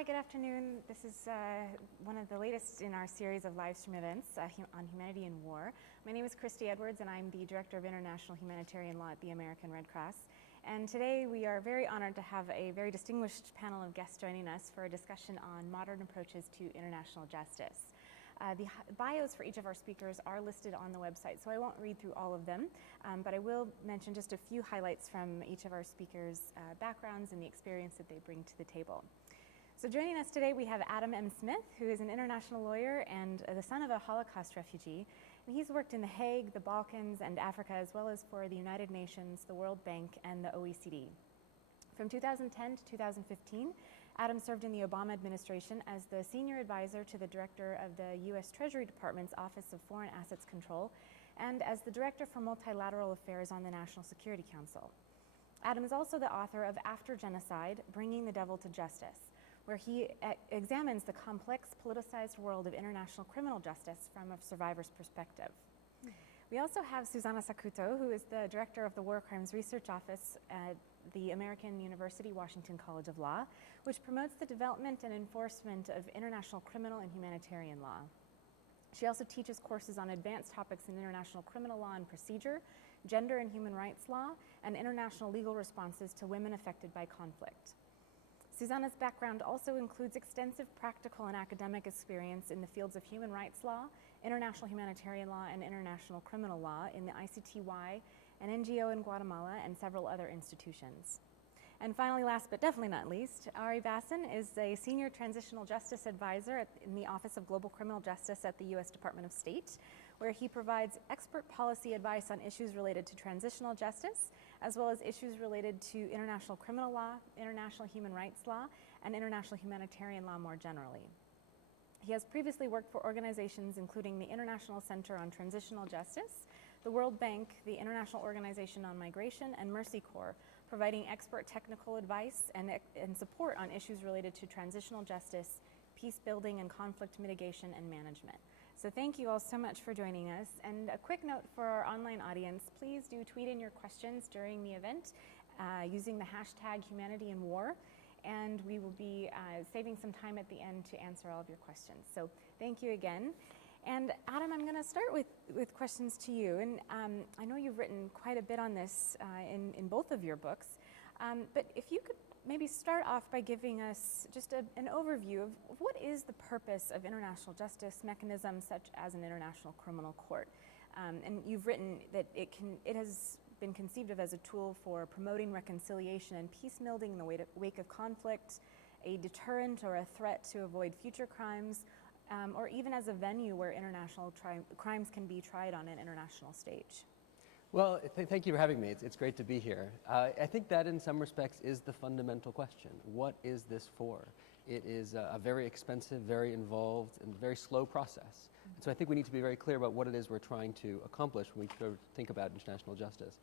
Hi, good afternoon. This is one of the latest in our series of live stream events on humanity and war. My name is Christy Edwards, and I'm the Director of International Humanitarian Law at the American Red Cross. And today we are very honored to have a very distinguished panel of guests joining us for a discussion on modern approaches to international justice. The bios for each of our speakers are listed on the website, so I won't read through all of them, but I will mention just a few highlights from each of our speakers' backgrounds and the experience that they bring to the table. So joining us today, we have Adam M. Smith, who is an international lawyer and the son of a Holocaust refugee. And he's worked in The Hague, the Balkans, and Africa, as well as for the United Nations, the World Bank, and the OECD. From 2010 to 2015, Adam served in the Obama administration as the senior advisor to the director of the U.S. Treasury Department's Office of Foreign Assets Control, and as the director for multilateral affairs on the National Security Council. Adam is also the author of After Genocide, Bringing the Devil to Justice, where he examines the complex, politicized world of international criminal justice from a survivor's perspective. We also have Susanna Sakuto, who is the director of the War Crimes Research Office at the American University Washington College of Law, which promotes the development and enforcement of international criminal and humanitarian law. She also teaches courses on advanced topics in international criminal law and procedure, gender and human rights law, and international legal responses to women affected by conflict. Susanna's background also includes extensive practical and academic experience in the fields of human rights law, international humanitarian law, and international criminal law in the ICTY, an NGO in Guatemala, and several other institutions. And finally, last but definitely not least, Ari Bassin is a senior transitional justice advisor in the Office of Global Criminal Justice at the U.S. Department of State, where he provides expert policy advice on issues related to transitional justice, as well as issues related to international criminal law, international human rights law, and international humanitarian law more generally. He has previously worked for organizations including the International Center on Transitional Justice, the World Bank, the International Organization on Migration, and Mercy Corps, providing expert technical advice and support on issues related to transitional justice, peace building, and conflict mitigation and management. So thank you all so much for joining us. And a quick note for our online audience, please do tweet in your questions during the event using the hashtag #HumanityAndWar. And we will be saving some time at the end to answer all of your questions. So thank you again. And Adam, I'm going to start with questions to you. And I know you've written quite a bit on this in both of your books. But if you could maybe start off by giving us just an overview of what is the purpose of international justice mechanisms such as an international criminal court. And you've written that it has been conceived of as a tool for promoting reconciliation and peace building in the wake of conflict, a deterrent or a threat to avoid future crimes, or even as a venue where international crimes can be tried on an international stage. Well, thank you for having me. It's great to be here. I think that in some respects is the fundamental question. What is this for? It is a very expensive, very involved, and very slow process. And so I think we need to be very clear about what it is we're trying to accomplish when we think about international justice.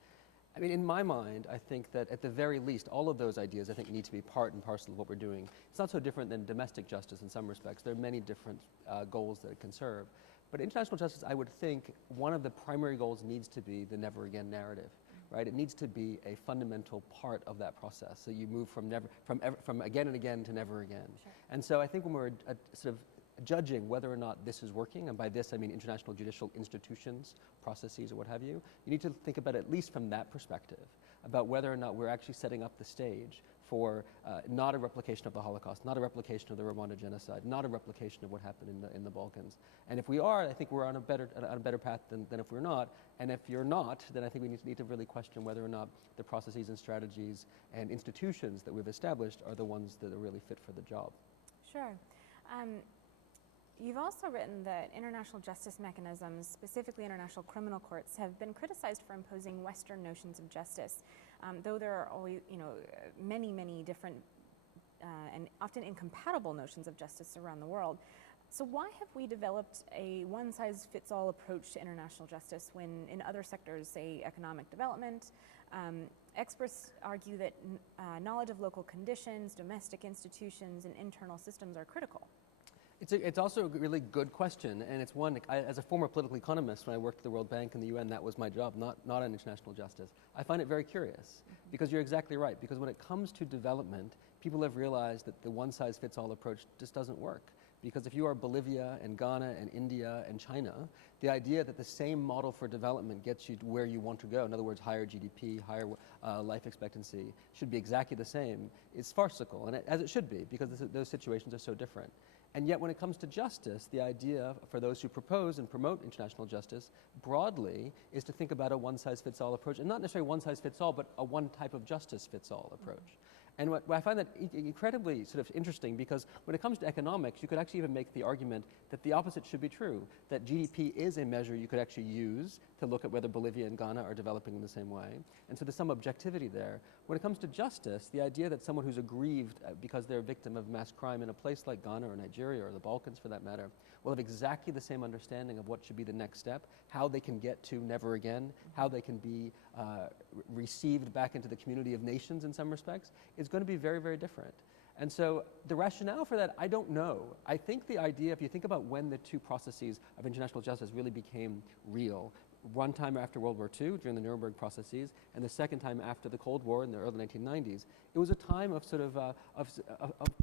I mean, in my mind, I think that at the very least, all of those ideas, I think, need to be part and parcel of what we're doing. It's not so different than domestic justice in some respects. There are many different goals that it can serve. But international justice, I would think, one of the primary goals needs to be the never again narrative, right? It needs to be a fundamental part of that process. So you move from again and again to never again. Sure. And so I think when we're sort of judging whether or not this is working, and by this I mean international judicial institutions, processes, or what have you need to think about it at least from that perspective, about whether or not we're actually setting up the stage for not a replication of the Holocaust, not a replication of the Rwanda genocide, not a replication of what happened in the Balkans. And if we are, I think we're on a better path than if we're not. And if you're not, then I think we need to really question whether or not the processes and strategies and institutions that we've established are the ones that are really fit for the job. Sure. You've also written that international justice mechanisms, specifically international criminal courts, have been criticized for imposing Western notions of justice, though there are always, many different and often incompatible notions of justice around the world. So why have we developed a one-size-fits-all approach to international justice when in other sectors, say economic development, experts argue that knowledge of local conditions, domestic institutions, and internal systems are critical? It's also a really good question, and it's one, as a former political economist, when I worked at the World Bank and the UN, that was my job, not on international justice. I find it very curious, because you're exactly right, because when it comes to development, people have realized that the one-size-fits-all approach just doesn't work. Because if you are Bolivia and Ghana and India and China, the idea that the same model for development gets you to where you want to go, in other words, higher GDP, higher life expectancy, should be exactly the same, is farcical, and as it should be, because those situations are so different. And yet when it comes to justice, the idea for those who propose and promote international justice broadly is to think about a one-size-fits-all approach, and not necessarily one-size-fits-all, but a one-type-of-justice-fits-all approach. And what I find that incredibly sort of interesting, because when it comes to economics, you could actually even make the argument that the opposite should be true, that GDP is a measure you could actually use to look at whether Bolivia and Ghana are developing in the same way. And so there's some objectivity there. When it comes to justice, the idea that someone who's aggrieved because they're a victim of mass crime in a place like Ghana or Nigeria or the Balkans for that matter, will have exactly the same understanding of what should be the next step, how they can get to never again, how they can be received back into the community of nations in some respects, is going to be very, very different. And so the rationale for that, I don't know. I think the idea, if you think about when the two processes of international justice really became real, one time after World War II, during the Nuremberg processes, and the second time after the Cold War in the early 1990s, it was a time of sort of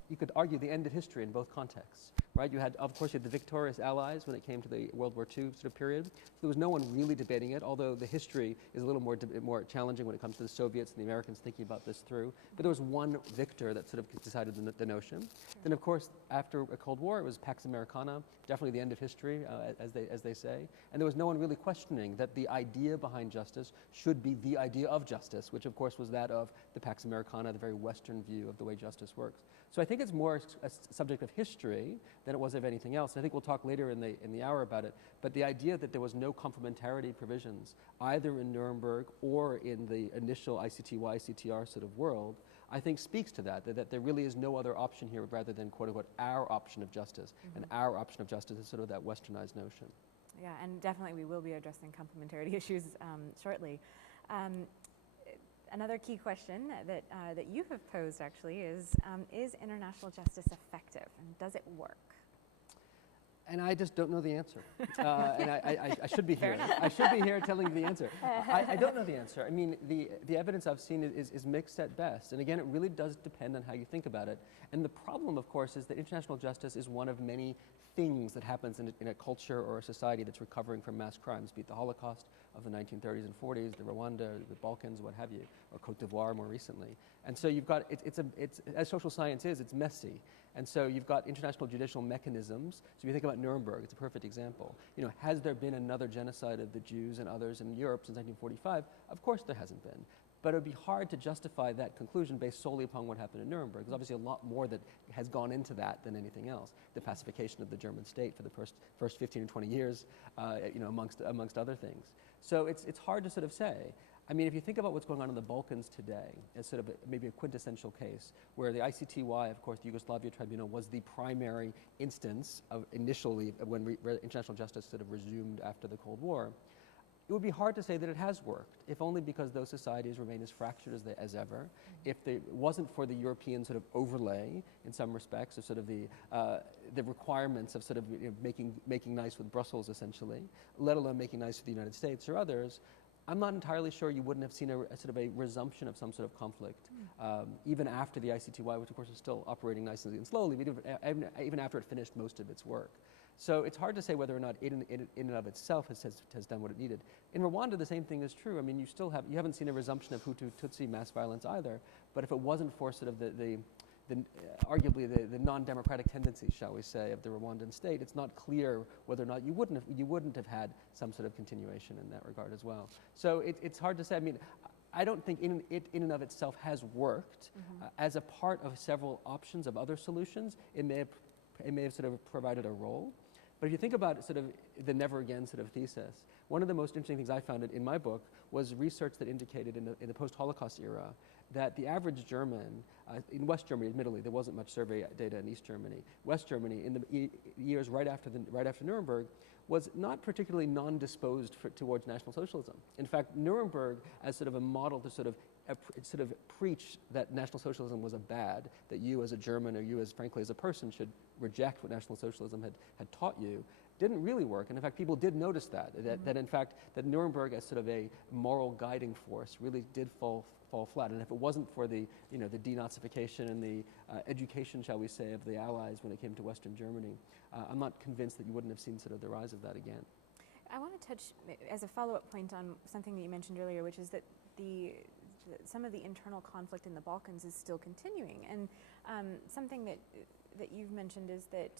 you could argue, the end of history in both contexts, right? You had, of course, you had the victorious Allies when it came to the World War II sort of period. So there was no one really debating it, although the history is a little more challenging when it comes to the Soviets and the Americans thinking about this through. But there was one victor that sort of decided the notion. Sure. Then, of course, after the Cold War, it was Pax Americana, definitely the end of history, as they say. And there was no one really questioning that the idea behind justice should be the idea of justice, which, of course, was that of the Pax Americana, the very Western view of the way justice works. So I think it's more a subject of history than it was of anything else. And I think we'll talk later in the hour about it. But the idea that there was no complementarity provisions, either in Nuremberg or in the initial ICTY, CTR sort of world, I think speaks to that there really is no other option here rather than, quote unquote, our option of justice. Mm-hmm. And our option of justice is sort of that westernized notion. Yeah, and definitely we will be addressing complementarity issues shortly. Another key question that you have posed actually is international justice effective, and does it work? And I just don't know the answer. And I should be here. I should be here telling you the answer. I don't know the answer. I mean, the evidence I've seen is mixed at best. And again, it really does depend on how you think about it. And the problem, of course, is that international justice is one of many things that happens in a culture or a society that's recovering from mass crimes, be it the Holocaust of the 1930s and 40s, the Rwanda, the Balkans, what have you, or Cote d'Ivoire more recently. And so you've got, it's as social science is, it's messy. And so you've got international judicial mechanisms. So if you think about Nuremberg, it's a perfect example. You know, has there been another genocide of the Jews and others in Europe since 1945? Of course there hasn't been. But it would be hard to justify that conclusion based solely upon what happened in Nuremberg. There's obviously a lot more that has gone into that than anything else. The pacification of the German state for the first 15 or 20 years, you know, amongst other things. So it's hard to sort of say. I mean, if you think about what's going on in the Balkans today, as sort of maybe a quintessential case, where the ICTY, of course, the Yugoslavia Tribunal, was the primary instance of initially when international justice sort of resumed after the Cold War, it would be hard to say that it has worked, if only because those societies remain as fractured as ever. Mm-hmm. If it wasn't for the European sort of overlay, in some respects, of sort of the requirements of sort of, you know, making nice with Brussels, essentially, let alone making nice with the United States or others, I'm not entirely sure you wouldn't have seen a sort of a resumption of some sort of conflict, even after the ICTY, which of course is still operating nicely and slowly, but even after it finished most of its work. So it's hard to say whether or not it in and of itself has done what it needed. In Rwanda, the same thing is true. I mean, you haven't seen a resumption of Hutu-Tutsi mass violence either, but if it wasn't for sort of arguably the non-democratic tendencies, shall we say, of the Rwandan state, it's not clear whether or not you wouldn't have had some sort of continuation in that regard as well. So it's hard to say. I mean, I don't think in and of itself has worked. Mm-hmm. As a part of several options of other solutions, it may have sort of provided a role. But if you think about sort of the never again sort of thesis, one of the most interesting things I found in my book was research that indicated in the post-Holocaust era that the average German, in West Germany, admittedly, there wasn't much survey data in East Germany. West Germany, in the years right after Nuremberg, was not particularly non-disposed towards National Socialism. In fact, Nuremberg, as sort of a model to sort of preach that National Socialism was a bad, that you as a German or you as, frankly, as a person should reject what National Socialism had taught you, didn't really work. And in fact, people did notice that in fact, that Nuremberg as sort of a moral guiding force really did fall flat. And if it wasn't for the, the denazification and the education, shall we say, of the Allies when it came to Western Germany, I'm not convinced that you wouldn't have seen sort of the rise of that again. I want to touch, as a follow-up point, on something that you mentioned earlier, which is that some of the internal conflict in the Balkans is still continuing. And something that you've mentioned is that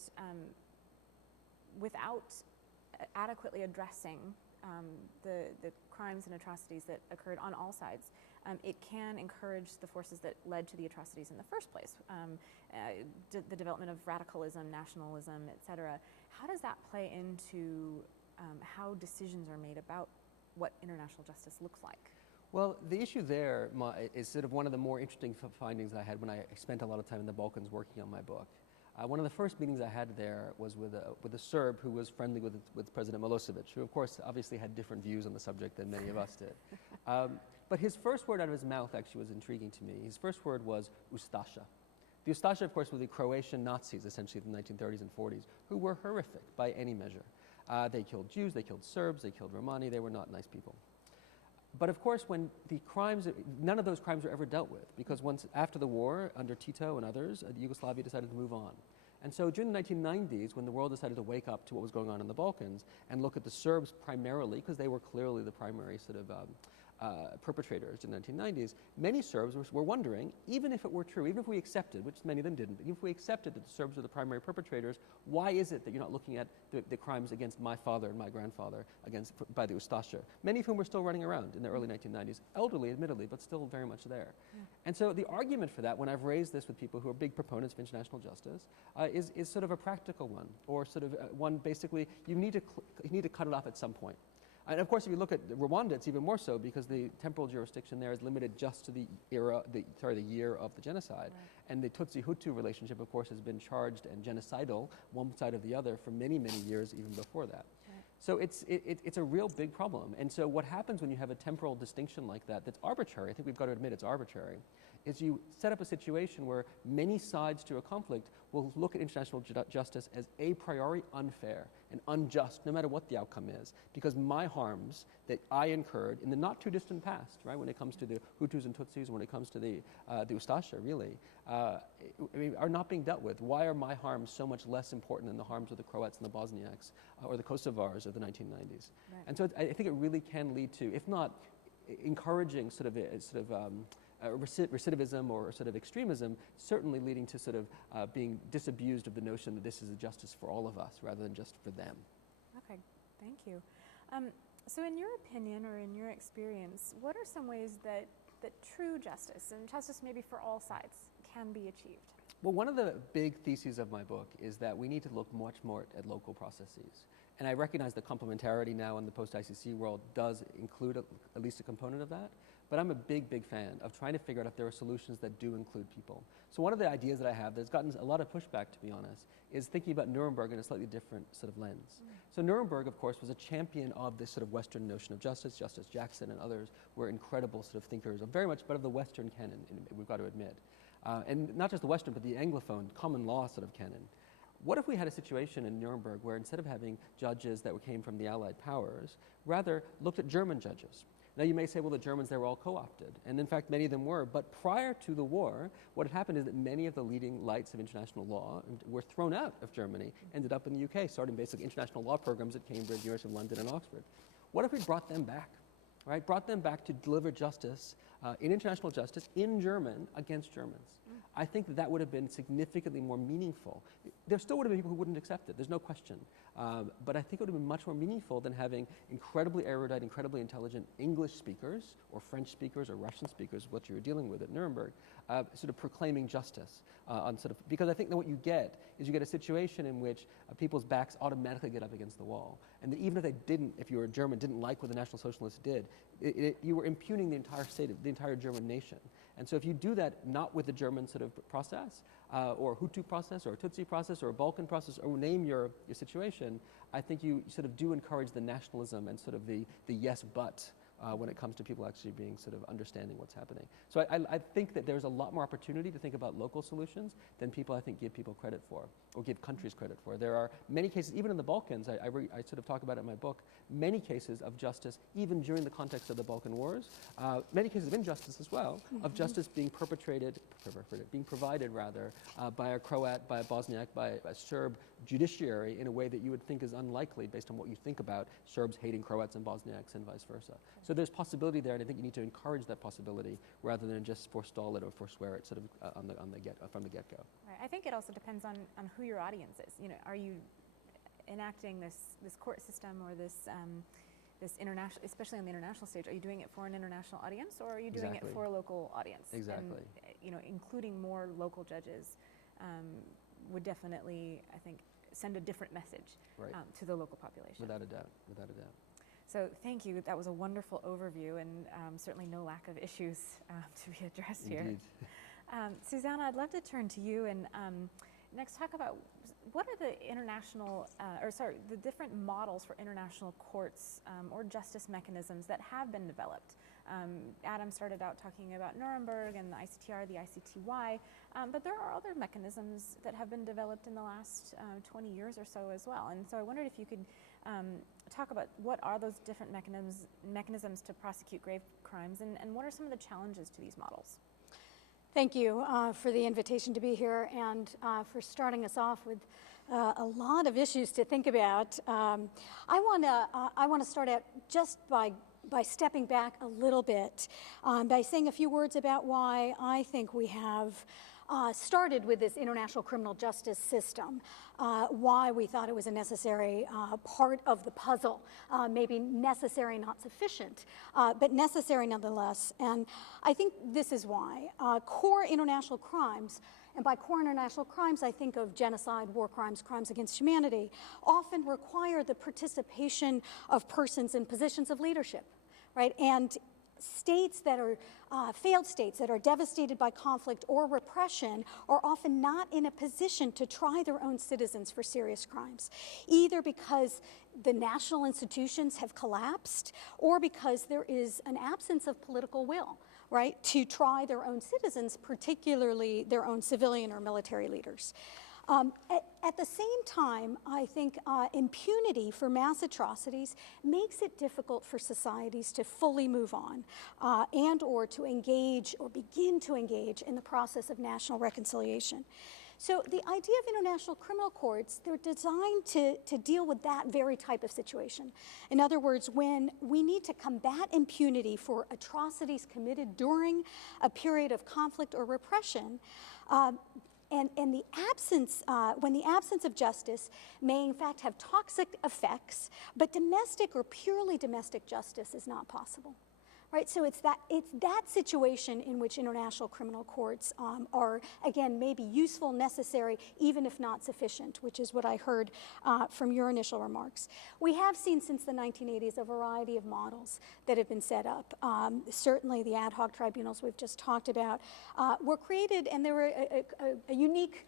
without adequately addressing the crimes and atrocities that occurred on all sides, it can encourage the forces that led to the atrocities in the first place, the development of radicalism, nationalism, etc. How does that play into how decisions are made about what international justice looks like? Well, the issue there is sort of one of the more interesting findings I had when I spent a lot of time in the Balkans working on my book. One of the first meetings I had there was with a Serb who was friendly with President Milosevic, who of course obviously had different views on the subject than many of us did. But his first word out of his mouth actually was intriguing to me. His first word was Ustasha. The Ustasha, of course, were the Croatian Nazis, essentially in the 1930s and 40s, who were horrific by any measure. They killed Jews, they killed Serbs, they killed Romani, they were not nice people. But of course, when the crimes, none of those crimes were ever dealt with, because once after the war, under Tito and others, Yugoslavia decided to move on. And so during the 1990s, when the world decided to wake up to what was going on in the Balkans and look at the Serbs primarily, because they were clearly the primary sort of perpetrators in the 1990s, many Serbs were wondering, even if it were true, even if we accepted, which many of them didn't, but even if we accepted that the Serbs were the primary perpetrators, why is it that you're not looking at the crimes against my father and my grandfather by the Ustasha, many of whom were still running around in the early 1990s, elderly admittedly, but still very much there. Yeah. And so the argument for that, when I've raised this with people who are big proponents of international justice, is sort of a practical one, or sort of one basically, you need to cut it off at some point. And of course, if you look at Rwanda, it's even more so, because the temporal jurisdiction there is limited just to the year of the genocide. Right. And the Tutsi-Hutu relationship, of course, has been charged and genocidal, one side of the other, for many, many years, even before that. Right. So it's a real big problem. And so what happens when you have a temporal distinction like that that's arbitrary, I think we've got to admit it's arbitrary, is you set up a situation where many sides to a conflict will look at international justice as a priori unfair and unjust, no matter what the outcome is, because my harms that I incurred in the not too distant past, right, when it comes to the Hutus and Tutsis, when it comes to the Ustasha, really, are not being dealt with. Why are my harms so much less important than the harms of the Croats and the Bosniaks or the Kosovars of the 1990s? Right. And so I think it really can lead to, if not encouraging recidivism or sort of extremism, certainly leading to sort of being disabused of the notion that this is a justice for all of us rather than just for them. Okay, thank you. So in your opinion or in your experience, what are some ways that true justice, and justice maybe for all sides, can be achieved? Well, one of the big theses of my book is that we need to look much more at local processes. And I recognize that complementarity now in the post-ICC world does include at least a component of that. But I'm a big, big fan of trying to figure out if there are solutions that do include people. So one of the ideas that I have that's gotten a lot of pushback, to be honest, is thinking about Nuremberg in a slightly different sort of lens. So Nuremberg, of course, was a champion of this sort of Western notion of justice. Justice Jackson and others were incredible sort of thinkers, very much but of the Western canon, we've got to admit. And not just the Western, but the Anglophone, common law sort of canon. What if we had a situation in Nuremberg where instead of having judges that came from the Allied powers, rather looked at German judges? Now you may say, well, the Germans, they were all co-opted. And in fact, many of them were. But prior to the war, what had happened is that many of the leading lights of international law were thrown out of Germany, ended up in the UK, starting basically international law programs at Cambridge, University of London, and Oxford. What if we brought them back, right? Brought them back to deliver justice, in international justice, in German, against Germans. I think that would have been significantly more meaningful. There still would have been people who wouldn't accept it, there's no question. But I think it would have been much more meaningful than having incredibly erudite, incredibly intelligent English speakers, or French speakers, or Russian speakers, what you were dealing with at Nuremberg, sort of proclaiming justice. Because I think that what you get is you get a situation in which people's backs automatically get up against the wall. And that even if they didn't, if you were a German, didn't like what the National Socialists did, you were impugning the entire state, the entire German nation. And so if you do that not with the German sort of process, or Hutu process, or a Tutsi process, or a Balkan process, or name your situation, I think you sort of do encourage the nationalism and sort of the yes but when it comes to people actually being sort of understanding what's happening. So I think that there's a lot more opportunity to think about local solutions than people, I think, give people credit for, or give countries credit for. There are many cases, even in the Balkans, I sort of talk about it in my book, many cases of justice, even during the context of the Balkan Wars, many cases of injustice as well, of justice being being provided rather, by a Croat, by a Bosniak, by a Serb judiciary in a way that you would think is unlikely based on what you think about Serbs hating Croats and Bosniaks and vice versa. So there's possibility there, and I think you need to encourage that possibility rather than just forestall it or forswear it sort of from the get-go. Right. I think it also depends on who your audience is. You know, are you enacting this court system or this international, especially on the international stage, are you doing it for an international audience, or are you doing it for a local audience? Exactly. And, you know, including more local judges would definitely, I think, send a different message to the local population. Without a doubt, without a doubt. So thank you. That was a wonderful overview, and certainly no lack of issues to be addressed here. Indeed. Susanna, I'd love to turn to you and next talk about what are the international, the different models for international courts or justice mechanisms that have been developed. Adam started out talking about Nuremberg and the ICTR, the ICTY, but there are other mechanisms that have been developed in the last 20 years or so as well. And so I wondered if you could talk about what are those different mechanisms to prosecute grave crimes, and what are some of the challenges to these models? Thank you for the invitation to be here, and for starting us off with a lot of issues to think about. I want to start out just by stepping back a little bit, by saying a few words about why I think we have started with this international criminal justice system, why we thought it was a necessary part of the puzzle, maybe necessary, not sufficient, but necessary nonetheless. And I think this is why. Core international crimes, and by core international crimes, I think of genocide, war crimes, crimes against humanity, often require the participation of persons in positions of leadership, right? And states that are failed states that are devastated by conflict or repression are often not in a position to try their own citizens for serious crimes, either because the national institutions have collapsed or because there is an absence of political will, right, to try their own citizens, particularly their own civilian or military leaders. At the same time, I think impunity for mass atrocities makes it difficult for societies to fully move on and or to engage or begin to engage in the process of national reconciliation. So the idea of international criminal courts, they're designed to deal with that very type of situation. In other words, when we need to combat impunity for atrocities committed during a period of conflict or repression, and the absence, when the absence of justice may in fact have toxic effects, but domestic or purely domestic justice is not possible, right? So it's that situation in which international criminal courts are, again, maybe useful, necessary, even if not sufficient, which is what I heard from your initial remarks. We have seen since the 1980s a variety of models that have been set up. Certainly the ad hoc tribunals we've just talked about were created, and they were a unique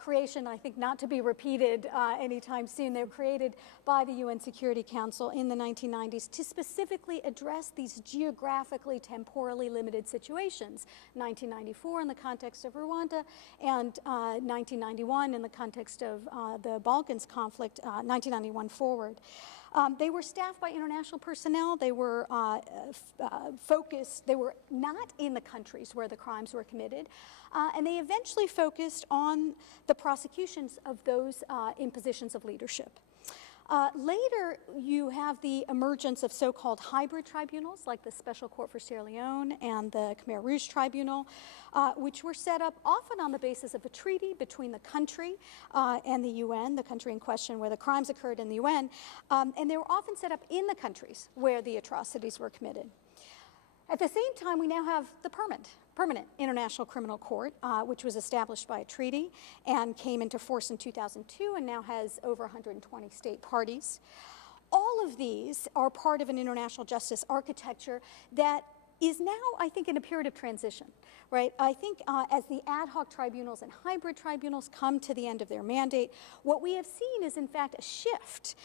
creation, I think, not to be repeated anytime soon. They were created by the UN Security Council in the 1990s to specifically address these geographically, temporally limited situations. 1994 in the context of Rwanda, and 1991 in the context of the Balkans conflict, 1991 forward. They were staffed by international personnel. They were focused, they were not in the countries where the crimes were committed, and they eventually focused on the prosecutions of those in positions of leadership. Later, you have the emergence of so-called hybrid tribunals, like the Special Court for Sierra Leone and the Khmer Rouge Tribunal, which were set up often on the basis of a treaty between the country and the UN, the country in question where the crimes occurred in the UN, and they were often set up in the countries where the atrocities were committed. At the same time, we now have the permanent International Criminal Court, which was established by a treaty and came into force in 2002 and now has over 120 state parties. All of these are part of an international justice architecture that is now, I think, in a period of transition, right? I think as the ad hoc tribunals and hybrid tribunals come to the end of their mandate, what we have seen is, in fact, a shift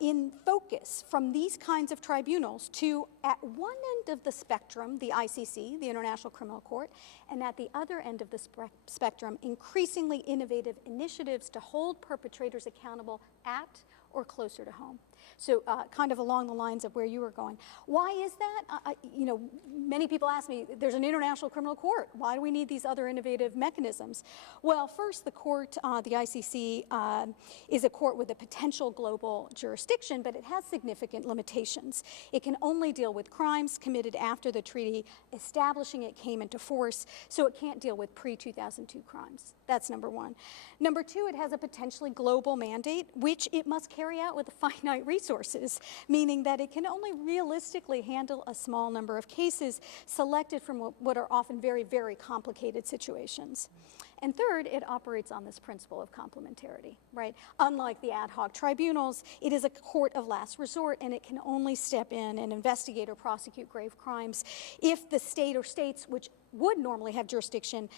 in focus from these kinds of tribunals to, at one end of the spectrum, the ICC, the International Criminal Court, and at the other end of the spectrum, increasingly innovative initiatives to hold perpetrators accountable at or closer to home. So kind of along the lines of where you were going. Why is that? You know, many people ask me, there's an international criminal court. Why do we need these other innovative mechanisms? Well, first, the court, the ICC, is a court with a potential global jurisdiction, but it has significant limitations. It can only deal with crimes committed after the treaty establishing it came into force, so it can't deal with pre-2002 crimes. That's number one. Number two, it has a potentially global mandate, which it must carry out with finite resources, meaning that it can only realistically handle a small number of cases selected from what are often very, very complicated situations. And third, it operates on this principle of complementarity, right? Unlike the ad hoc tribunals, it is a court of last resort, and it can only step in and investigate or prosecute grave crimes if the state or states which would normally have jurisdiction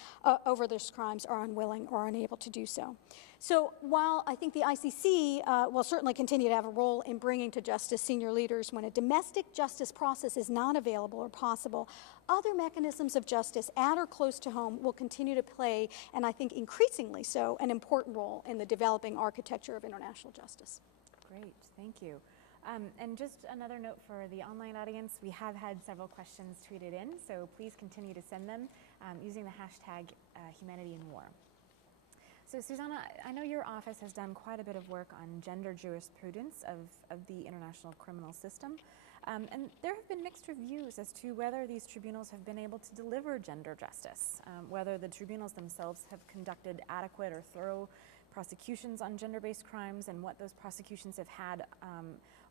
over those crimes are unwilling or unable to do so. So while I think the ICC will certainly continue to have a role in bringing to justice senior leaders when a domestic justice process is not available or possible, other mechanisms of justice at or close to home will continue to play, and I think increasingly so, an important role in the developing architecture of international justice. Great, thank you. And just another note for the online audience, we have had several questions tweeted in, so please continue to send them using the hashtag #HumanityInWar. So Susanna, I know your office has done quite a bit of work on gender jurisprudence of the international criminal system, and there have been mixed reviews as to whether these tribunals have been able to deliver gender justice, whether the tribunals themselves have conducted adequate or thorough prosecutions on gender-based crimes, and what those prosecutions have had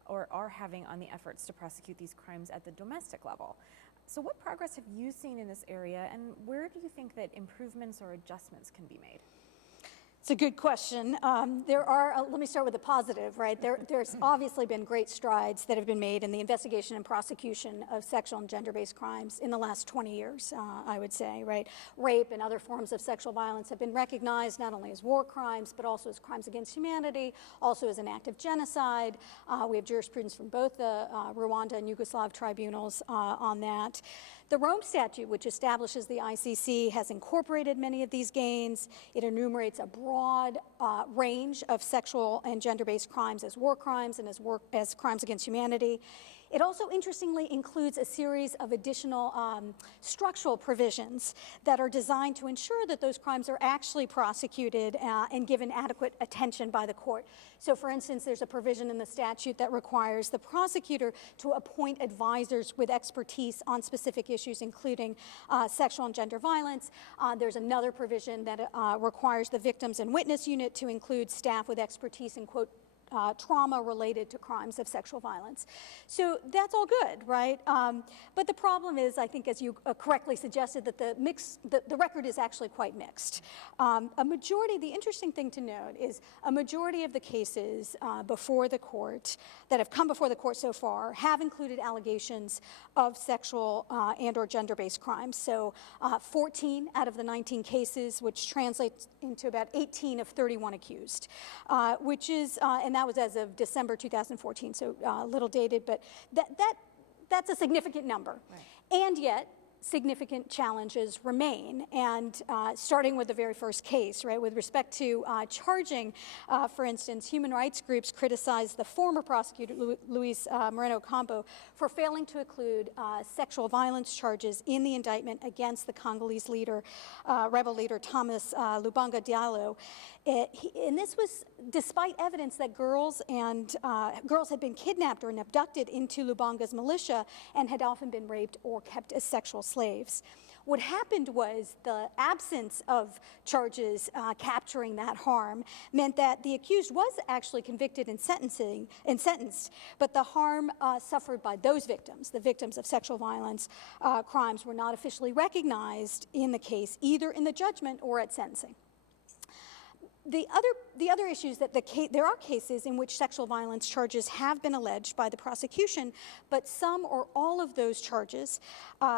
or are having on the efforts to prosecute these crimes at the domestic level. So what progress have you seen in this area, and where do you think that improvements or adjustments can be made? It's a good question. Let me start with the positive, right? There's obviously been great strides that have been made in the investigation and prosecution of sexual and gender-based crimes in the last 20 years, I would say, right? Rape and other forms of sexual violence have been recognized not only as war crimes, but also as crimes against humanity, also as an act of genocide. We have jurisprudence from both the Rwanda and Yugoslav tribunals on that. The Rome Statute, which establishes the ICC, has incorporated many of these gains. It enumerates a broad range of sexual and gender-based crimes as war crimes and as crimes against humanity. It also, interestingly, includes a series of additional structural provisions that are designed to ensure that those crimes are actually prosecuted and given adequate attention by the court. So, for instance, there's a provision in the statute that requires the prosecutor to appoint advisors with expertise on specific issues, including sexual and gender violence. There's another provision that requires the Victims and Witness Unit to include staff with expertise in, quote, trauma related to crimes of sexual violence. So that's all good, right? But the problem is, I think, as you correctly suggested, that the record is actually quite mixed. The interesting thing to note is a majority of the cases before the court that have come before the court so far have included allegations of sexual and or gender-based crimes. So 14 out of the 19 cases, which translates into about 18 of 31 accused, which is, and that was as of December 2014, so a little dated, but that's a significant number. Right. And yet, significant challenges remain, and starting with the very first case, right, with respect to charging, for instance, human rights groups criticized the former prosecutor, Luis Moreno Ocampo, for failing to include sexual violence charges in the indictment against the Congolese leader, rebel leader Thomas Lubanga Diallo. And this was despite evidence that girls had been kidnapped or abducted into Lubanga's militia and had often been raped or kept as sexual slaves. What happened was the absence of charges capturing that harm meant that the accused was actually convicted and sentenced, but the harm suffered by those victims, the victims of sexual violence crimes, were not officially recognized in the case, either in the judgment or at sentencing. The other the other issue is that there are cases in which sexual violence charges have been alleged by the prosecution, but some or all of those charges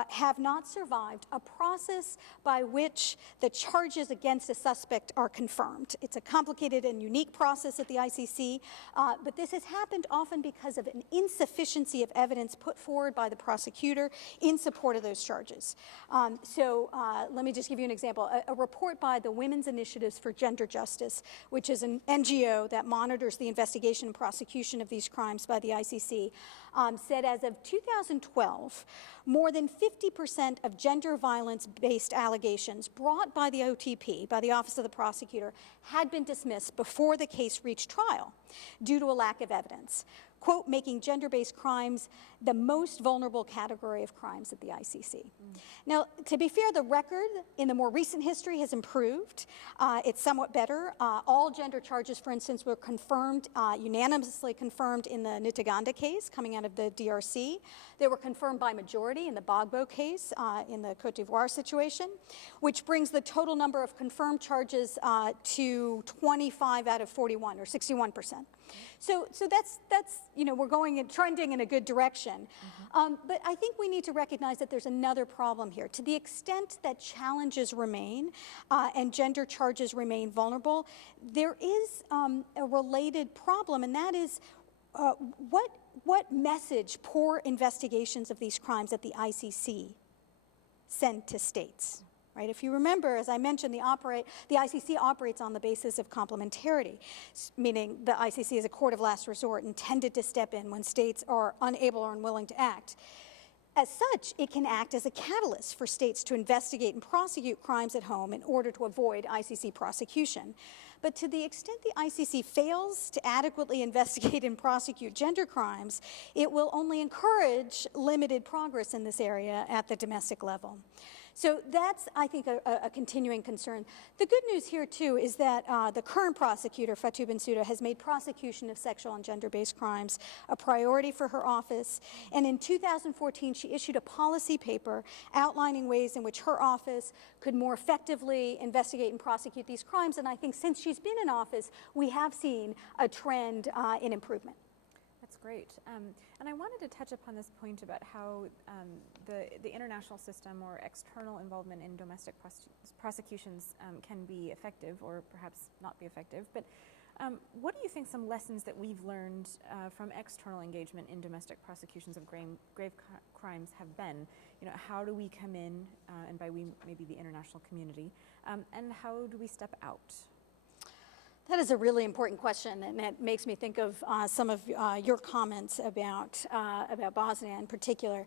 have not survived a process by which the charges against a suspect are confirmed. It's a complicated and unique process at the ICC, but this has happened often because of an insufficiency of evidence put forward by the prosecutor in support of those charges. Let me just give you an example. A report by the Women's Initiatives for Gender Justice, which is an NGO that monitors the investigation and prosecution of these crimes by the ICC, said as of 2012, more than 50% of gender violence-based allegations brought by the OTP, by the Office of the Prosecutor, had been dismissed before the case reached trial due to a lack of evidence. Quote, making gender-based crimes the most vulnerable category of crimes at the ICC. Now, to be fair, the record in the more recent history has improved. It's somewhat better. All gender charges, for instance, were confirmed, unanimously confirmed in the Ntaganda case coming out of the DRC. They were confirmed by majority in the Gbagbo case in the Cote d'Ivoire situation, which brings the total number of confirmed charges to 25 out of 41, or 61%. So that's we're going and trending in a good direction. But I think we need to recognize that there's another problem here. To the extent that challenges remain and gender charges remain vulnerable, there is a related problem, and that is what message poor investigations of these crimes at the ICC send to states. Right? If you remember, as I mentioned, the ICC operates on the basis of complementarity, meaning the ICC is a court of last resort intended to step in when states are unable or unwilling to act. As such, it can act as a catalyst for states to investigate and prosecute crimes at home in order to avoid ICC prosecution. But to the extent the ICC fails to adequately investigate and prosecute gender crimes, it will only encourage limited progress in this area at the domestic level. So that's, I think, a continuing concern. The good news here, too, is that the current prosecutor, Fatou Bensouda, has made prosecution of sexual and gender-based crimes a priority for her office. And in 2014, she issued a policy paper outlining ways in which her office could more effectively investigate and prosecute these crimes. And I think since she's been in office, we have seen a trend in improvement. That's great. And I wanted to touch upon this point about how the international system or external involvement in domestic prosecutions can be effective or perhaps not be effective. But what do you think some lessons that we've learned from external engagement in domestic prosecutions of grave crimes have been? How do we come in, and by we, maybe the international community, and how do we step out? That is a really important question, and it makes me think of some of your comments about Bosnia in particular.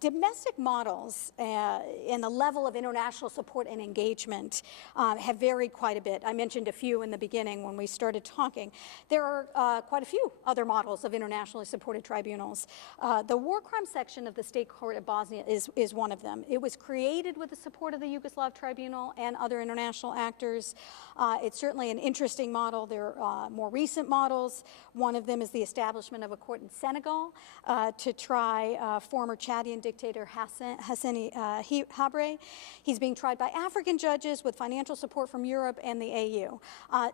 Domestic models and the level of international support and engagement have varied quite a bit. I mentioned a few in the beginning when we started talking. There are quite a few other models of internationally supported tribunals. The war crime section of the State Court of Bosnia is one of them. It was created with the support of the Yugoslav Tribunal and other international actors. It's certainly an interesting model. There are more recent models. One of them is the establishment of a court in Senegal to try former Chadian dictator Hassani Habre. He's being tried by African judges with financial support from Europe and the AU.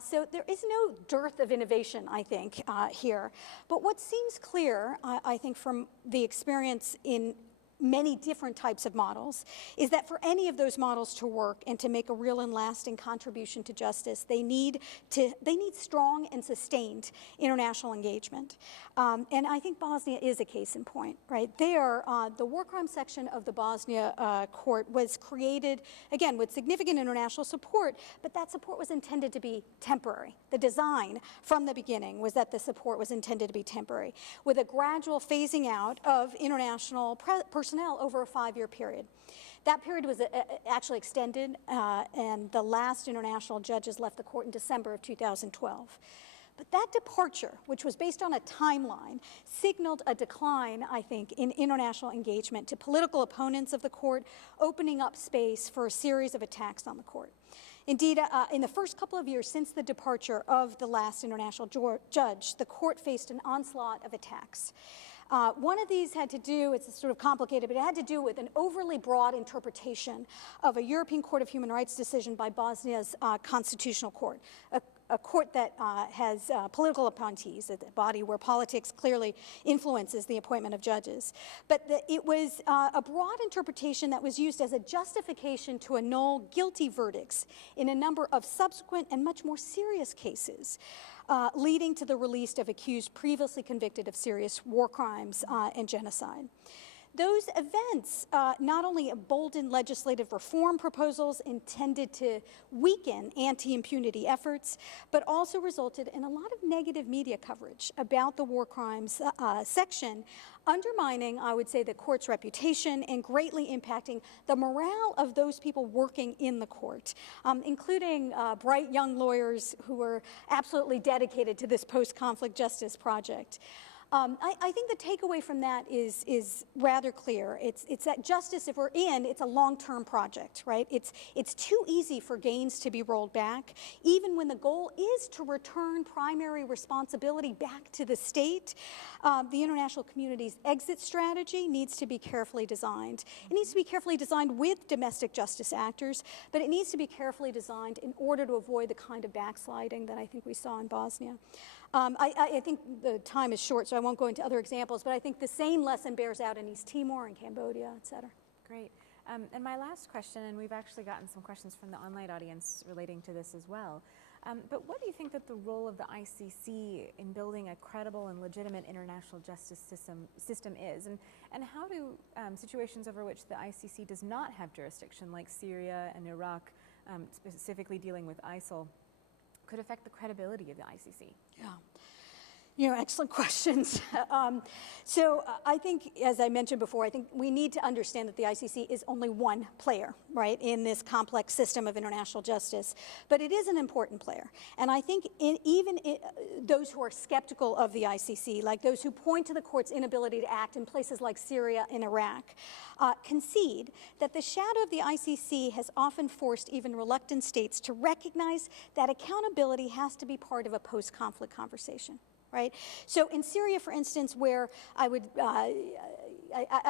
So there is no dearth of innovation, I think, here. But what seems clear, I think, from the experience in many different types of models, is that for any of those models to work and to make a real and lasting contribution to justice, they need strong and sustained international engagement. And I think Bosnia is a case in point, right? There, the war crime section of the Bosnia court was created, again, with significant international support, but that support was intended to be temporary. The design from the beginning was that the support was intended to be temporary, with a gradual phasing out of international personnel over a 5-year period. That period was actually extended, and the last international judges left the court in December of 2012. But that departure, which was based on a timeline, signaled a decline, I think, in international engagement to political opponents of the court, opening up space for a series of attacks on the court. Indeed, in the first couple of years since the departure of the last international judge, the court faced an onslaught of attacks. One of these had to do, it's sort of complicated, but it had to do with an overly broad interpretation of a European Court of Human Rights decision by Bosnia's constitutional court, a court that has political appointees, a body where politics clearly influences the appointment of judges. But it was a broad interpretation that was used as a justification to annul guilty verdicts in a number of subsequent and much more serious cases, leading to the release of accused previously convicted of serious war crimes and genocide. Those events not only emboldened legislative reform proposals intended to weaken anti-impunity efforts, but also resulted in a lot of negative media coverage about the war crimes section, undermining, I would say, the court's reputation and greatly impacting the morale of those people working in the court, including bright young lawyers who were absolutely dedicated to this post-conflict justice project. I think the takeaway from that is rather clear. It's that justice, if we're in, it's a long-term project, right? It's too easy for gains to be rolled back, even when the goal is to return primary responsibility back to the state. The international community's exit strategy needs to be carefully designed. It needs to be carefully designed with domestic justice actors, but it needs to be carefully designed in order to avoid the kind of backsliding that I think we saw in Bosnia. I think the time is short, so I won't go into other examples, but I think the same lesson bears out in East Timor and Cambodia, et cetera. Great. And my last question, and we've actually gotten some questions from the online audience relating to this as well, but what do you think that the role of the ICC in building a credible and legitimate international justice system is? And how do situations over which the ICC does not have jurisdiction, like Syria and Iraq, specifically dealing with ISIL, could affect the credibility of the ICC? Yeah. Excellent questions. I think, as I mentioned before, I think we need to understand that the ICC is only one player, right, in this complex system of international justice. But it is an important player. And I think even those who are skeptical of the ICC, like those who point to the court's inability to act in places like Syria and Iraq, concede that the shadow of the ICC has often forced even reluctant states to recognize that accountability has to be part of a post-conflict conversation. Right? So in Syria, for instance, where I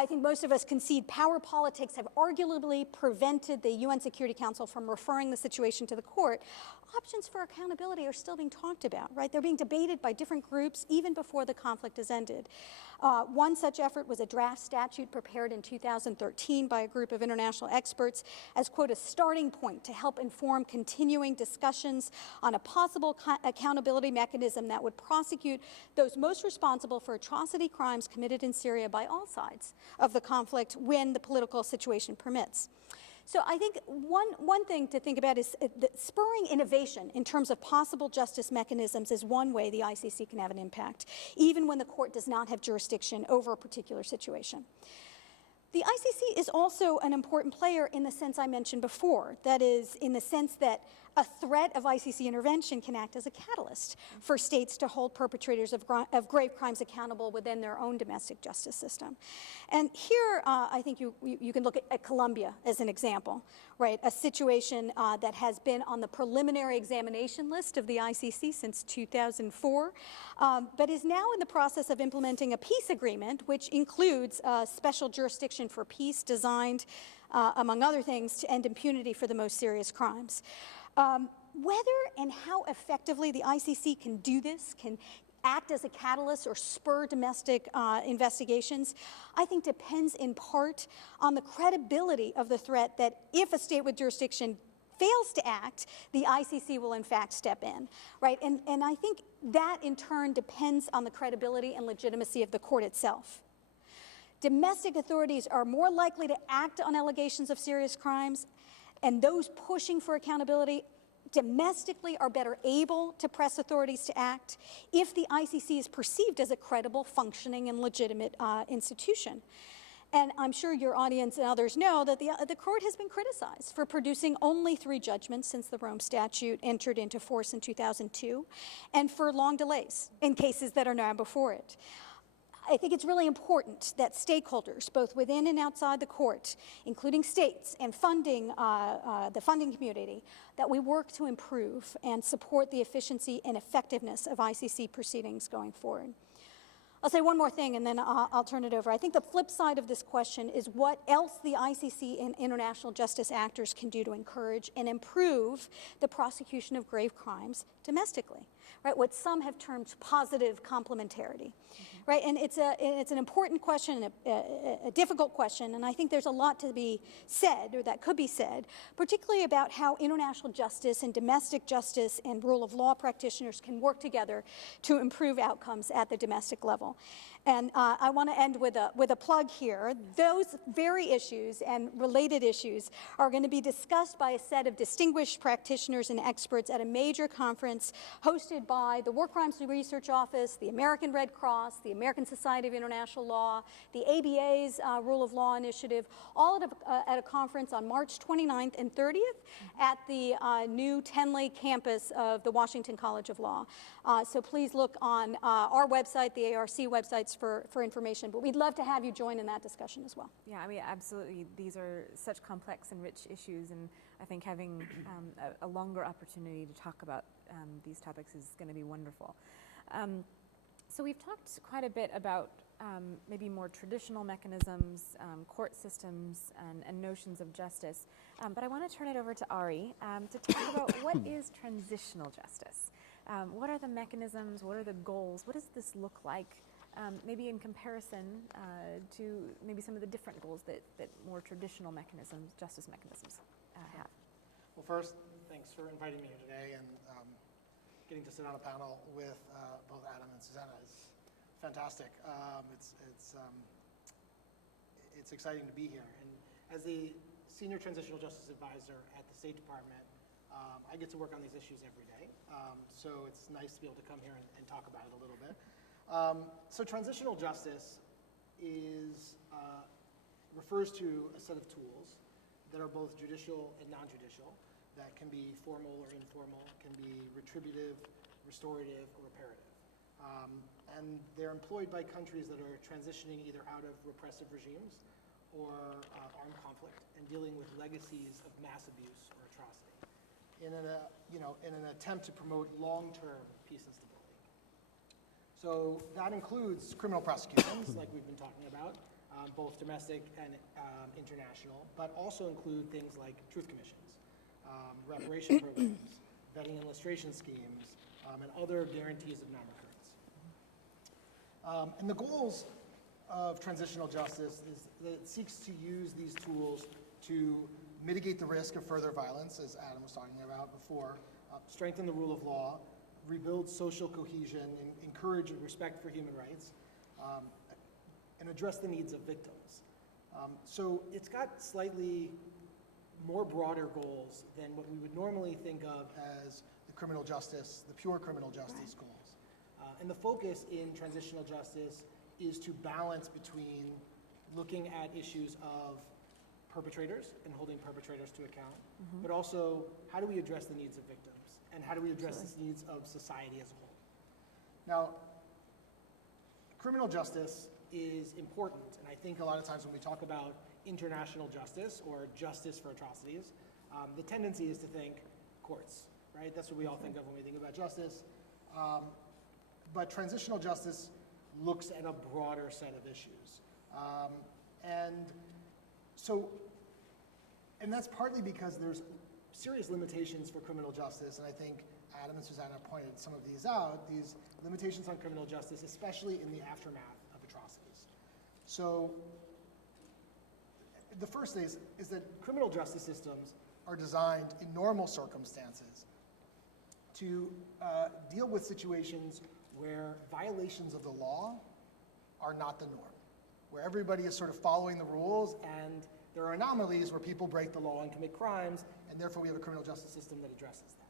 think most of us concede power politics have arguably prevented the UN Security Council from referring the situation to the court, options for accountability are still being talked about, right? They're being debated by different groups even before the conflict has ended. One such effort was a draft statute prepared in 2013 by a group of international experts as, quote, a starting point to help inform continuing discussions on a possible accountability mechanism that would prosecute those most responsible for atrocity crimes committed in Syria by all sides of the conflict when the political situation permits. So I think one thing to think about is spurring innovation in terms of possible justice mechanisms is one way the ICC can have an impact, even when the court does not have jurisdiction over a particular situation. The ICC is also an important player in the sense I mentioned before, that is, in the sense that a threat of ICC intervention can act as a catalyst for states to hold perpetrators of grave crimes accountable within their own domestic justice system. And here, I think you can look at Colombia as an example, right? A situation that has been on the preliminary examination list of the ICC since 2004, but is now in the process of implementing a peace agreement, which includes special jurisdiction for peace designed, among other things, to end impunity for the most serious crimes. Whether and how effectively the ICC can do this, can act as a catalyst or spur domestic investigations, I think depends in part on the credibility of the threat that if a state with jurisdiction fails to act, the ICC will in fact step in, right? And I think that in turn depends on the credibility and legitimacy of the court itself. Domestic authorities are more likely to act on allegations of serious crimes, and those pushing for accountability domestically are better able to press authorities to act if the ICC is perceived as a credible, functioning, and legitimate institution. And I'm sure your audience and others know that the court has been criticized for producing only 3 judgments since the Rome Statute entered into force in 2002, and for long delays in cases that are now before it. I think it's really important that stakeholders, both within and outside the court, including states and the funding community, that we work to improve and support the efficiency and effectiveness of ICC proceedings going forward. I'll say one more thing and then I'll turn it over. I think the flip side of this question is what else the ICC and international justice actors can do to encourage and improve the prosecution of grave crimes domestically, right? What some have termed positive complementarity, right? And it's an important question, a difficult question, and I think there's a lot to be said, or that could be said, particularly about how international justice and domestic justice and rule of law practitioners can work together to improve outcomes at the domestic level. And I want to end with a plug here. Those very issues and related issues are going to be discussed by a set of distinguished practitioners and experts at a major conference hosted by the War Crimes Research Office, the American Red Cross, the American Society of International Law, the ABA's Rule of Law Initiative, all at a conference on March 29th and 30th at the new Tenley campus of the Washington College of Law. So please look on our website, the ARC websites, for information, but we'd love to have you join in that discussion as well. Yeah, I mean, absolutely. These are such complex and rich issues, and I think having a longer opportunity to talk about these topics is going to be wonderful. So we've talked quite a bit about maybe more traditional mechanisms, court systems, and notions of justice, but I want to turn it over to Ari to talk about what is transitional justice. What are the mechanisms? What are the goals? What does this look like? Maybe in comparison to maybe some of the different goals that more traditional mechanisms, justice mechanisms, have. Well, first, thanks for inviting me here today, and getting to sit on a panel with both Adam and Susanna is fantastic. It's exciting to be here. And as the Senior Transitional Justice Advisor at the State Department, I get to work on these issues every day. So it's nice to be able to come here and talk about it a little bit. So transitional justice refers to a set of tools that are both judicial and non-judicial, that can be formal or informal, can be retributive, restorative, or reparative. And they're employed by countries that are transitioning either out of repressive regimes or armed conflict and dealing with legacies of mass abuse or atrocity in an attempt to promote long-term peace and stability. So that includes criminal prosecutions, like we've been talking about, both domestic and international, but also include things like truth commissions, reparation programs, vetting and illustration schemes, and other guarantees of non-recurrence. And the goals of transitional justice is that it seeks to use these tools to mitigate the risk of further violence, as Adam was talking about before, strengthen the rule of law, rebuild social cohesion, and encourage respect for human rights, and address the needs of victims. So it's got slightly more broader goals than what we would normally think of as the criminal justice, the pure criminal justice goals. And the focus in transitional justice is to balance between looking at issues of perpetrators and holding perpetrators to account, but also how do we address the needs of victims? And how do we address the needs of society as a whole? Now, criminal justice is important, and I think a lot of times when we talk about international justice or justice for atrocities, the tendency is to think courts, right? That's what we all think of when we think about justice. But transitional justice looks at a broader set of issues. And that's partly because there's serious limitations for criminal justice, and I think Adam and Susanna pointed some of these out, these limitations on criminal justice, especially in the aftermath of atrocities. So the first is that criminal justice systems are designed in normal circumstances to deal with situations where violations of the law are not the norm, where everybody is sort of following the rules, and there are anomalies where people break the law and commit crimes, and therefore we have a criminal justice system that addresses that.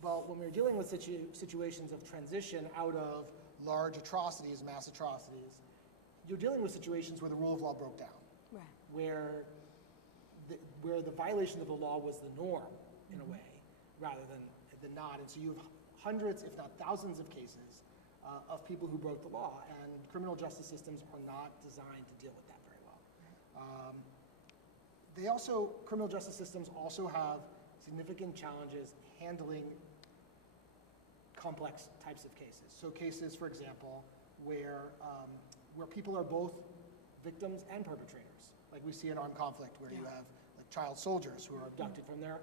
Well, when we're dealing with situations of transition out of large atrocities, mass atrocities, you're dealing with situations where the rule of law broke down, Right. where the violation of the law was the norm in a way, rather than not. And so you have hundreds, if not thousands of cases of people who broke the law, and criminal justice systems are not designed to deal with that very well. Criminal justice systems also have significant challenges handling complex types of cases. So cases, for example, where people are both victims and perpetrators. Like we see in armed conflict where you have like child soldiers who are abducted from their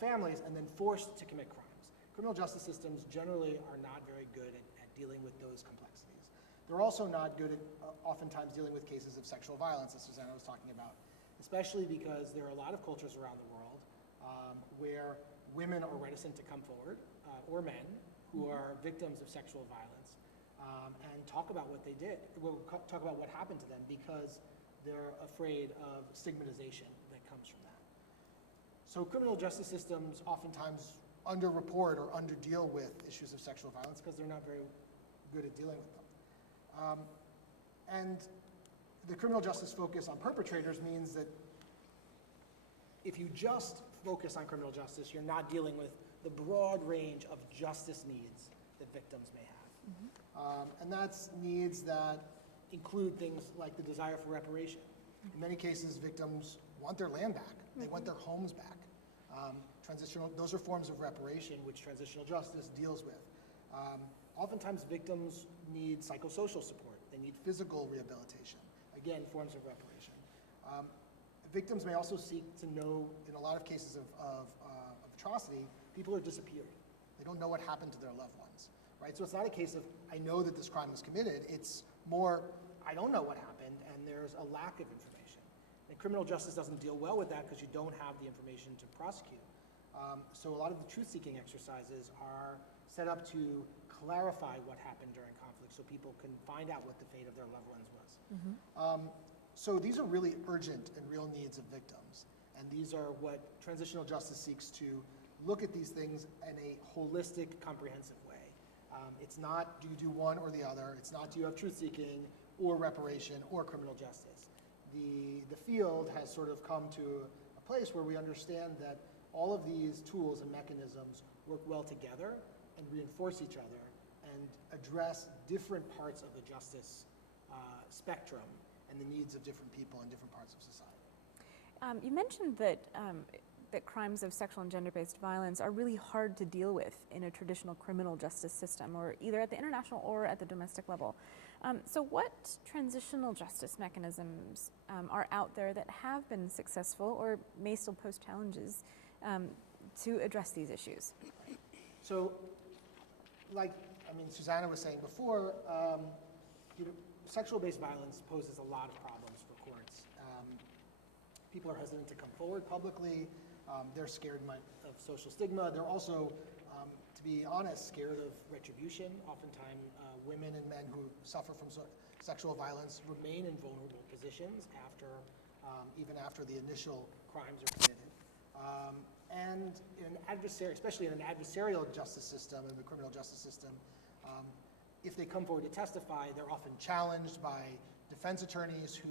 families and then forced to commit crimes. Criminal justice systems generally are not very good at dealing with those complexities. They're also not good at oftentimes dealing with cases of sexual violence, as Susanna was talking about, especially because there are a lot of cultures around the world where women are reticent to come forward, or men who are victims of sexual violence, and talk about what they did, talk about what happened to them because they're afraid of stigmatization that comes from that. So criminal justice systems oftentimes underreport or underdeal with issues of sexual violence because they're not very good at dealing with them. And the criminal justice focus on perpetrators means that if you just focus on criminal justice, you're not dealing with the broad range of justice needs that victims may have. And that's needs that include things like the desire for reparation. In many cases, victims want their land back. They want their homes back. Those are forms of reparation which transitional justice deals with. Oftentimes, victims need psychosocial support. They need physical rehabilitation. Again, forms of reparation. Victims may also seek to know, in a lot of cases of atrocity, people are disappeared. They don't know what happened to their loved ones, right? So it's not a case of, I know that this crime was committed. It's more, I don't know what happened, and there's a lack of information. And criminal justice doesn't deal well with that because you don't have the information to prosecute. So a lot of the truth-seeking exercises are set up to clarify what happened during conflict so people can find out what the fate of their loved ones was. So these are really urgent and real needs of victims. And these are what transitional justice seeks to look at these things in a holistic, comprehensive way. It's not, do you do one or the other? It's not, do you have truth-seeking or reparation or criminal justice? The field has sort of come to a place where we understand that all of these tools and mechanisms work well together and reinforce each other and address different parts of the justice spectrum and the needs of different people in different parts of society. You mentioned that that crimes of sexual and gender-based violence are really hard to deal with in a traditional criminal justice system, or either at the international or at the domestic level. So what transitional justice mechanisms are out there that have been successful or may still pose challenges to address these issues? So, Susanna was saying before, sexual-based violence poses a lot of problems for courts. People are hesitant to come forward publicly. They're scared of social stigma. They're also, to be honest, scared of retribution. Oftentimes, women and men who suffer from sexual violence remain in vulnerable positions even after the initial crimes are committed. And in an adversary, especially in an adversarial justice system, in the criminal justice system, if they come forward to testify, they're often challenged by defense attorneys who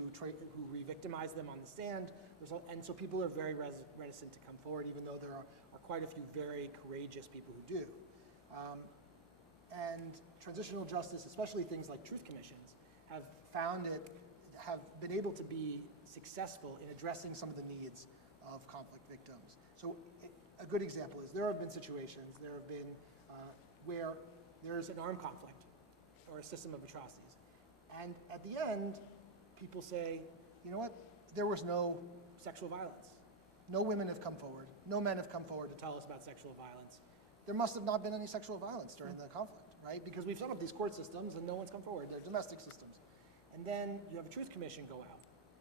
re-victimize them on the stand. And so people are very reticent to come forward, even though there are quite a few very courageous people who do. And transitional justice, especially things like truth commissions, have been able to be successful in addressing some of the needs of conflict victims. So a good example is there have been situations, where there's an armed conflict or a system of atrocities. And at the end, people say, you know what, there was no sexual violence. No women have come forward. No men have come forward to tell us about sexual violence. There must have not been any sexual violence during the conflict, right? Because we've set up these court systems and no one's come forward. They're domestic systems. And then you have a truth commission go out.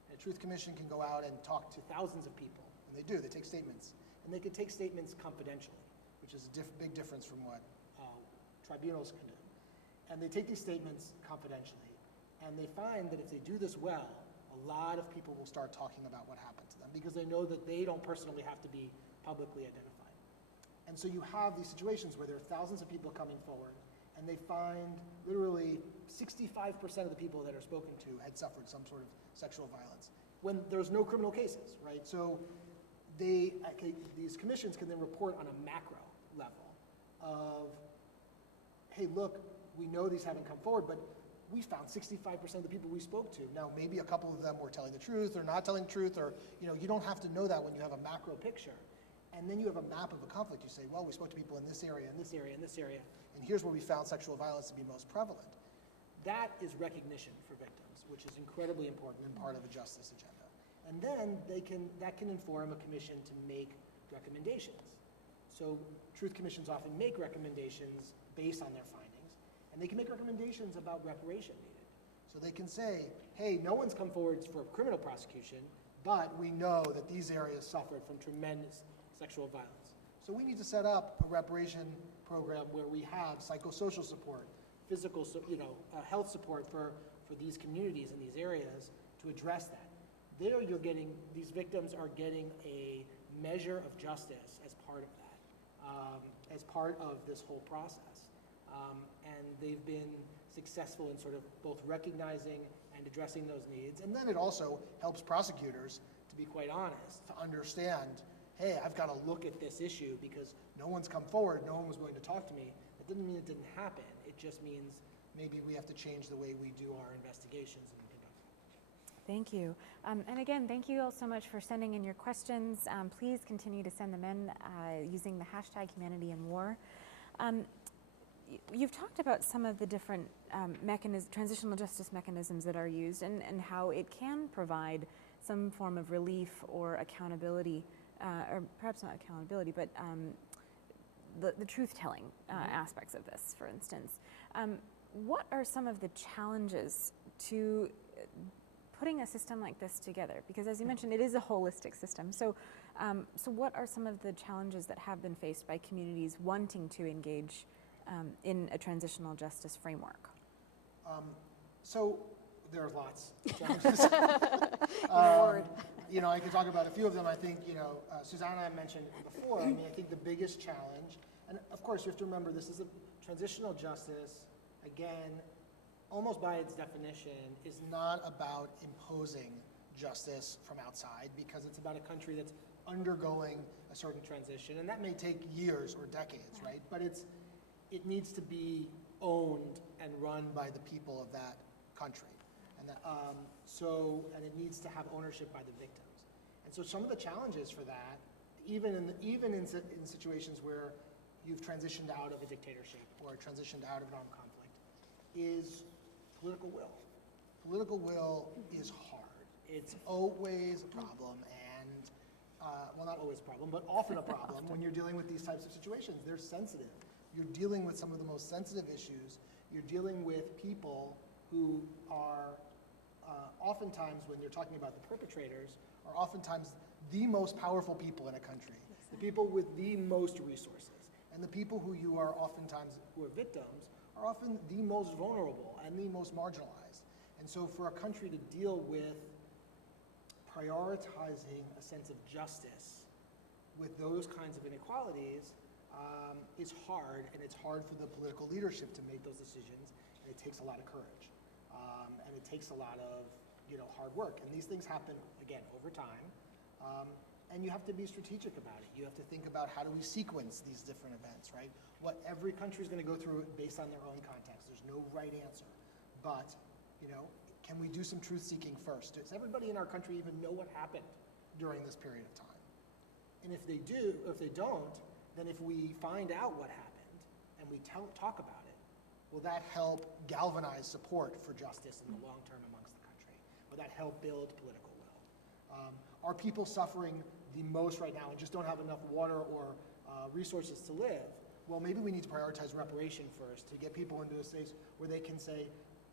And a truth commission can go out and talk to thousands of people. And they do, they take statements. And they can take statements confidentially, which is a big difference from what tribunals can do. And they take these statements confidentially. And they find that if they do this well, a lot of people will start talking about what happened to them because they know that they don't personally have to be publicly identified. And so you have these situations where there are thousands of people coming forward and they find literally 65% of the people that are spoken to had suffered some sort of sexual violence when there's no criminal cases, right? So these commissions can then report on a macro level of, hey, look, we know these haven't come forward, but we found 65% of the people we spoke to. Now, maybe a couple of them were telling the truth or not telling the truth, or you don't have to know that when you have a macro picture. And then you have a map of a conflict. You say, well, we spoke to people in this area, in this area, in this area, and here's where we found sexual violence to be most prevalent. that is recognition for victims, which is incredibly important and part of a justice agenda. And then that can inform a commission to make recommendations. So truth commissions often make recommendations based on their findings, and they can make recommendations about reparation needed. So they can say, hey, no one's come forward for criminal prosecution, but we know that these areas suffered from tremendous sexual violence. So we need to set up a reparation program where we have psychosocial support, physical, health support for these communities in these areas to address that. There you're getting, these victims are getting a measure of justice as part of that, as part of this whole process. And they've been successful in sort of both recognizing and addressing those needs. And then it also helps prosecutors, to be quite honest, to understand, hey, I've got to look at this issue because no one's come forward, no one was willing to talk to me. That didn't mean it didn't happen. It just means maybe we have to change the way we do our investigations and conduct them. Thank you. And again, thank you all so much for sending in your questions. Please continue to send them in using the hashtag #HumanityInWar. You've talked about some of the different transitional justice mechanisms that are used and how it can provide some form of relief or accountability, or perhaps not accountability, but the truth-telling aspects of this, for instance. What are some of the challenges to putting a system like this together? Because as you mentioned, it is a holistic system. So, so what are some of the challenges that have been faced by communities wanting to engage in a transitional justice framework? So there are lots of challenges. I can talk about a few of them. I think, Susanna mentioned before, I think the biggest challenge, and of course you have to remember this is a transitional justice, again, almost by its definition, is not about imposing justice from outside because it's about a country that's undergoing a certain transition, and that may take years or decades, right? But it needs to be owned and run by the people of that country. And and it needs to have ownership by the victims. And so some of the challenges for that, even in situations where you've transitioned out of a dictatorship or transitioned out of an armed conflict, is political will. Political will is hard. It's always a problem, and well, not always a problem, but often a problem when you're dealing with these types of situations. They're sensitive. You're dealing with some of the most sensitive issues. You're dealing with people who are oftentimes, when you're talking about the perpetrators, are oftentimes the most powerful people in a country, the people with the most resources, and the people who are victims are often the most vulnerable and the most marginalized. And so for a country to deal with prioritizing a sense of justice with those kinds of inequalities is hard, and it's hard for the political leadership to make those decisions, and it takes a lot of courage, and it takes a lot of hard work. And these things happen, again, over time, and you have to be strategic about it. You have to think about how do we sequence these different events, right? What every country is going to go through based on their own context. There's no right answer, but can we do some truth seeking first? Does everybody in our country even know what happened during this period of time? And if they do, or if they don't, then if we find out what happened and we talk about it, will that help galvanize support for justice in the long term amongst the country? Will that help build political will? Are people suffering the most right now and just don't have enough water or resources to live? Well, maybe we need to prioritize reparation first to get people into a space where they can say,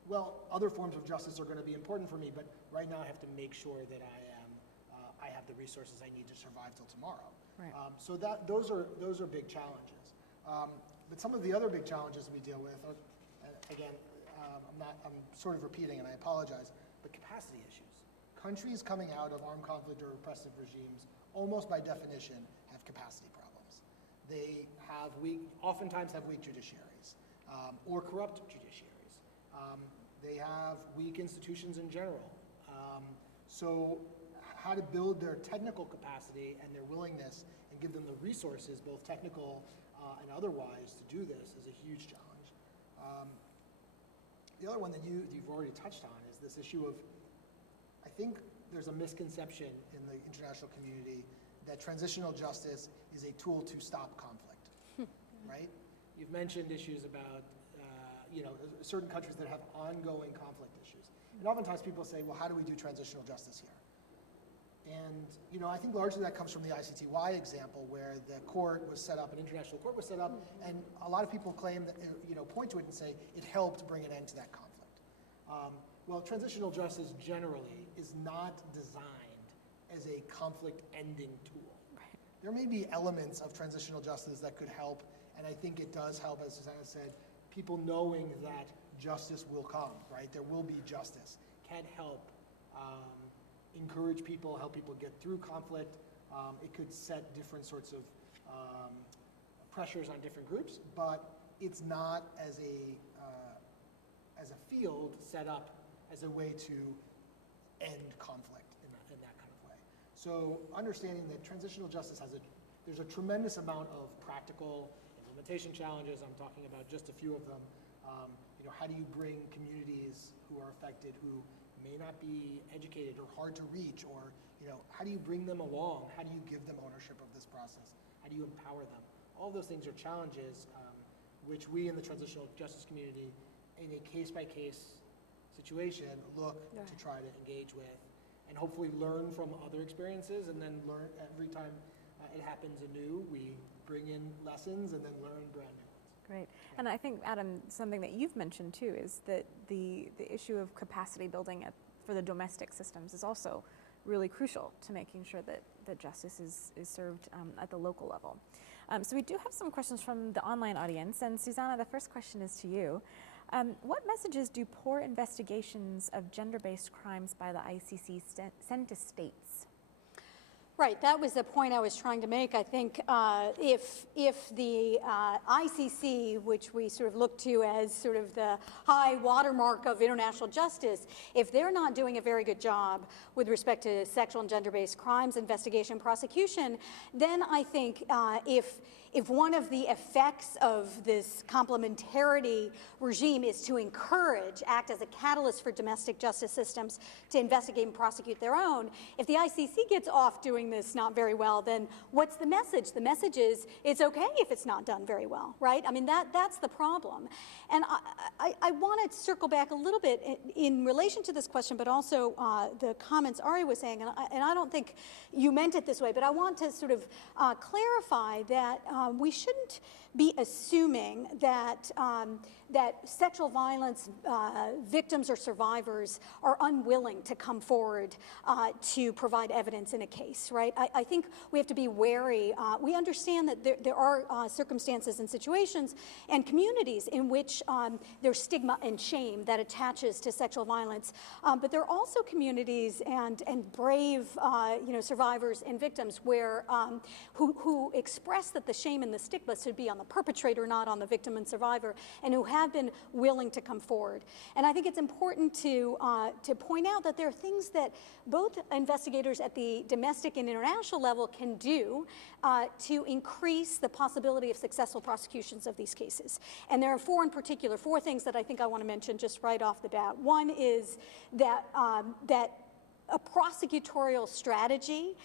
well, other forms of justice are going to be important for me, but right now I have to make sure that I have the resources I need to survive till tomorrow. Right. So those are big challenges. But some of the other big challenges we deal with are, again, I'm sort of repeating and I apologize, but capacity issues. Countries coming out of armed conflict or repressive regimes, almost by definition, have capacity problems. They oftentimes have weak judiciaries or corrupt judiciaries. They have weak institutions in general. So how to build their technical capacity and their willingness and give them the resources, both technical and otherwise, to do this is a huge challenge. The other one that you've already touched on is this issue of, I think there's a misconception in the international community that transitional justice is a tool to stop conflict, right? You've mentioned issues about certain countries that have ongoing conflict issues. And oftentimes people say, well, how do we do transitional justice here? And I think largely that comes from the ICTY example, where the court was set up, an international court was set up, and a lot of people claim that, point to it and say it helped bring an end to that conflict. Well, transitional justice generally is not designed as a conflict-ending tool. Right. There may be elements of transitional justice that could help, and I think it does help, as Susanna said, people knowing that justice will come, right? There will be justice, can help encourage people, help people get through conflict. It could set different sorts of pressures on different groups, but it's not as a field set up as a way to end conflict in that kind of way. So understanding that transitional justice there's a tremendous amount of practical implementation challenges. I'm talking about just a few of them. How do you bring communities who are affected, who may not be educated or hard to reach, or how do you bring them along? How do you give them ownership of this process? How do you empower them? All those things are challenges which we in the transitional justice community, in a case-by-case situation, look to try to engage with, and hopefully learn from other experiences, and then learn every time it happens anew. We bring in lessons and then learn brand new ones. Great. And I think, Adam, something that you've mentioned too is that the issue of capacity building for the domestic systems is also really crucial to making sure that justice is served at the local level. So we do have some questions from the online audience, and Susanna, the first question is to you. What messages do poor investigations of gender-based crimes by the ICC send to states? Right, that was the point I was trying to make. I think if the ICC, which we sort of look to as sort of the high watermark of international justice, if they're not doing a very good job with respect to sexual and gender-based crimes investigation and prosecution, then I think if one of the effects of this complementarity regime is to act as a catalyst for domestic justice systems to investigate and prosecute their own, if the ICC gets off doing this not very well, then what's the message? The message is it's okay if it's not done very well, right? I mean, that's the problem. And I want to circle back a little bit in relation to this question, but also the comments Ari was saying, and I don't think you meant it this way, but I want to sort of clarify that we shouldn't be assuming that that sexual violence victims or survivors are unwilling to come forward to provide evidence in a case, right? I think we have to be wary. We understand that there are circumstances and situations and communities in which there's stigma and shame that attaches to sexual violence, but there are also communities and brave survivors and victims where who express that the shame and the stigma should be on the perpetrator, not on the victim and survivor, and who have been willing to come forward. And I think it's important to point out that there are things that both investigators at the domestic and international level can do to increase the possibility of successful prosecutions of these cases. And there are four things that I think I want to mention just right off the bat. One is that a prosecutorial strategy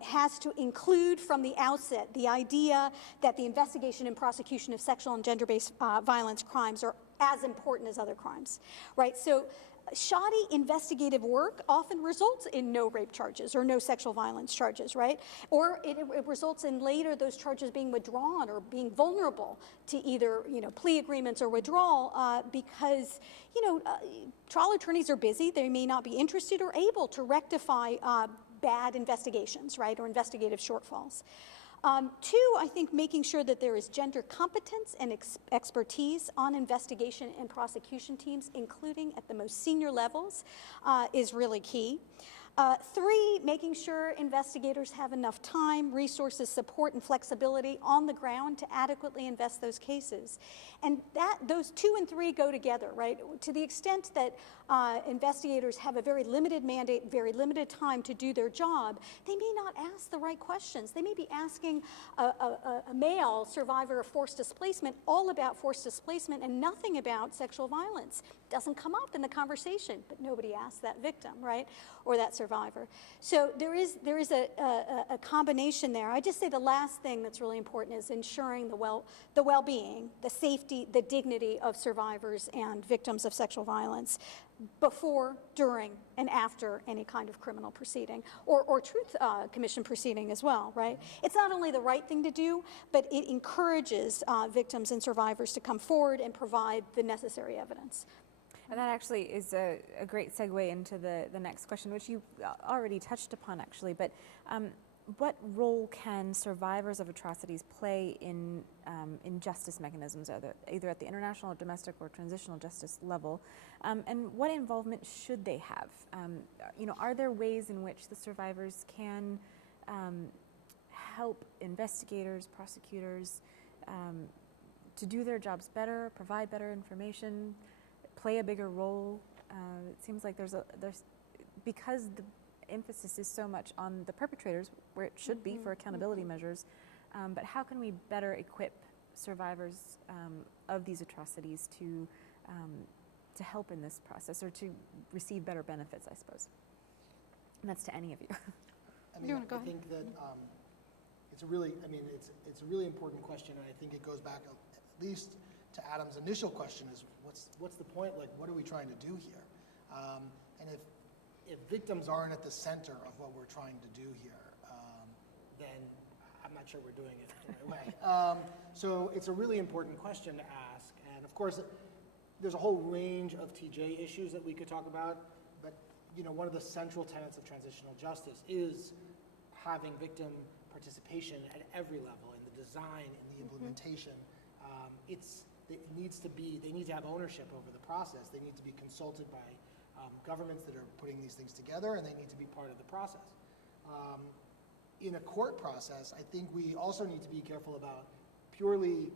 has to include from the outset the idea that the investigation and prosecution of sexual and gender-based violence crimes are as important as other crimes, right? So shoddy investigative work often results in no rape charges or no sexual violence charges, right? Or it results in later those charges being withdrawn or being vulnerable to either plea agreements or withdrawal because trial attorneys are busy. They may not be interested or able to rectify bad investigations, right, or investigative shortfalls. Two, I think making sure that there is gender competence and expertise on investigation and prosecution teams, including at the most senior levels, is really key. Three, making sure investigators have enough time, resources, support, and flexibility on the ground to adequately invest those cases. And those 2 and 3 go together, right? To the extent that investigators have a very limited mandate, very limited time to do their job, they may not ask the right questions. They may be asking a male survivor of forced displacement all about forced displacement and nothing about sexual violence. Doesn't come up in the conversation, but nobody asks that victim, right? Or that survivor. So there is a combination there. I just say the last thing that's really important is ensuring the well-being, the safety, the dignity of survivors and victims of sexual violence before, during, and after any kind of criminal proceeding or truth commission proceeding as well, right? It's not only the right thing to do, but it encourages victims and survivors to come forward and provide the necessary evidence. And that actually is a great segue into the next question, which you already touched upon, actually. But what role can survivors of atrocities play in justice mechanisms, either at the international, domestic, or transitional justice level? And what involvement should they have? Are there ways in which the survivors can help investigators, prosecutors, to do their jobs better, provide better information, play a bigger role? It seems like there's because the emphasis is so much on the perpetrators, where it should be for accountability measures, but how can we better equip survivors of these atrocities to help in this process, or to receive better benefits, I suppose? And that's to any of you. I mean, I think that it's a really important question, and I think it goes back at least to Adam's initial question: is what's the point? Like, what are we trying to do here? And if victims aren't at the center of what we're trying to do here, then I'm not sure we're doing it the right way. So it's a really important question to ask, and of course, there's a whole range of TJ issues that we could talk about. But one of the central tenets of transitional justice is having victim participation at every level, in the design, in the implementation. They need to have ownership over the process. They need to be consulted by governments that are putting these things together, and they need to be part of the process. In a court process, I think we also need to be careful about purely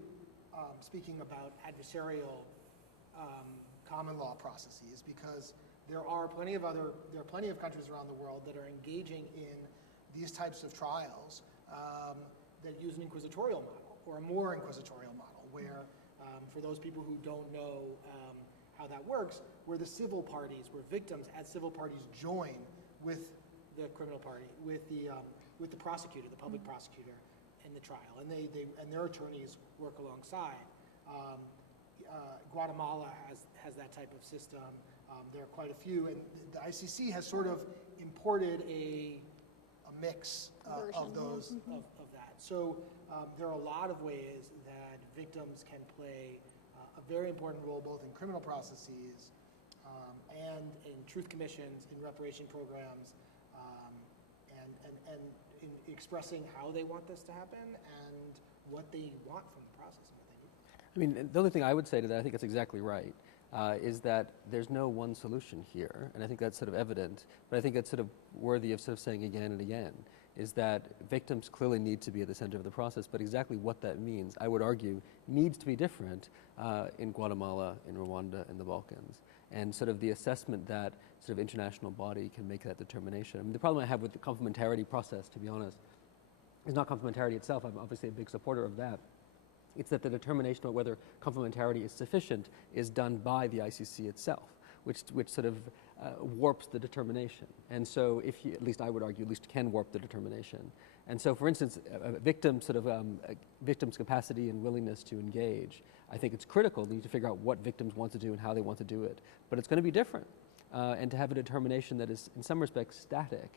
speaking about adversarial common law processes, because there are plenty of countries around the world that are engaging in these types of trials that use an inquisitorial model, or a more inquisitorial model, where for those people who don't know how that works, where the civil parties, where victims as civil parties join with the criminal party, with the prosecutor, the public prosecutor, in the trial, and their attorneys work alongside. Guatemala has that type of system. There are quite a few, and the ICC has sort of imported a mix of those of that. So there are a lot of ways that victims can play a very important role, both in criminal processes and in truth commissions, in reparation programs, and in expressing how they want this to happen and what they want from the process and what they need. I mean, the only thing I would say to that, I think that's exactly right, is that there's no one solution here, and I think that's sort of evident, but I think it's sort of worthy of sort of saying again and again, is that victims clearly need to be at the center of the process, but exactly what that means, I would argue, needs to be different in Guatemala, in Rwanda, in the Balkans. And sort of the assessment that sort of international body can make that determination. I mean, the problem I have with the complementarity process, to be honest, is not complementarity itself. I'm obviously a big supporter of that. It's that the determination of whether complementarity is sufficient is done by the ICC itself, which sort of warps the determination. And so at least I would argue, at least can warp the determination. And so, for instance, victim's capacity and willingness to engage, I think it's critical. They need to figure out what victims want to do and how they want to do it. But it's going to be different. And to have a determination that is, in some respects, static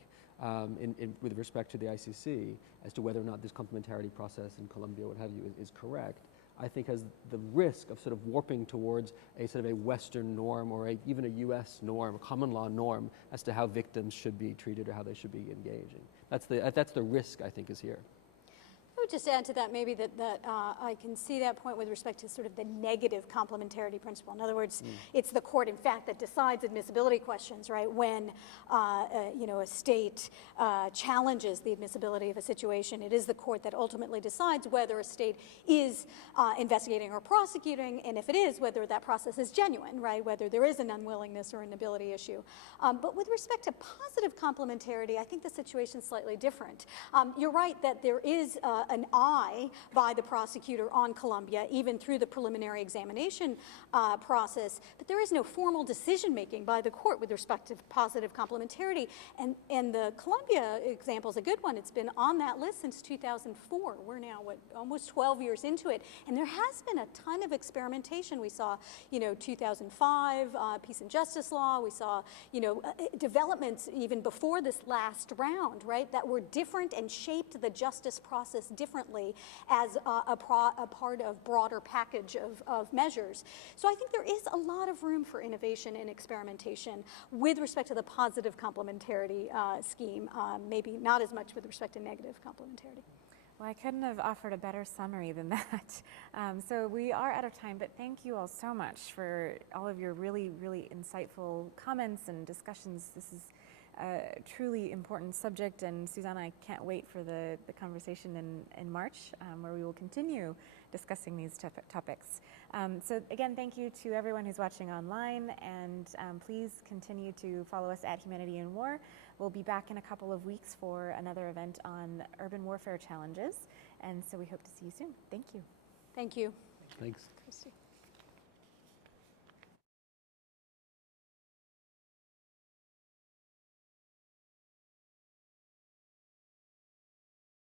with respect to the ICC as to whether or not this complementarity process in Colombia, what have you, is correct, I think has the risk of sort of warping towards a sort of a Western norm, or even a U.S. norm, a common law norm, as to how victims should be treated or how they should be engaging. That's the risk, I think, is here. I would just add to that maybe that I can see that point with respect to sort of the negative complementarity principle. In other words, it's the court, in fact, that decides admissibility questions, right? When a state challenges the admissibility of a situation, it is the court that ultimately decides whether a state is investigating or prosecuting, and if it is, whether that process is genuine, right? Whether there is an unwillingness or inability issue. But with respect to positive complementarity, I think the situation is slightly different. You're right that there is a an eye by the prosecutor on Columbia, even through the preliminary examination process, but there is no formal decision-making by the court with respect to positive complementarity. And the Columbia example is a good one. It's been on that list since 2004. We're now, almost 12 years into it. And there has been a ton of experimentation. We saw, 2005, peace and justice law. We saw, developments even before this last round, right, that were different and shaped the justice process differently as a part of broader package of measures. So I think there is a lot of room for innovation and experimentation with respect to the positive complementarity scheme, maybe not as much with respect to negative complementarity. Well, I couldn't have offered a better summary than that. So we are out of time, but thank you all so much for all of your really, really insightful comments and discussions. This is a truly important subject, and Susanna, I can't wait for the conversation in March, where we will continue discussing these topics. So again, thank you to everyone who's watching online, and please continue to follow us at Humanity in War. We'll be back in a couple of weeks for another event on urban warfare challenges, and so we hope to see you soon. Thank you. Thank you. Thanks. Christy.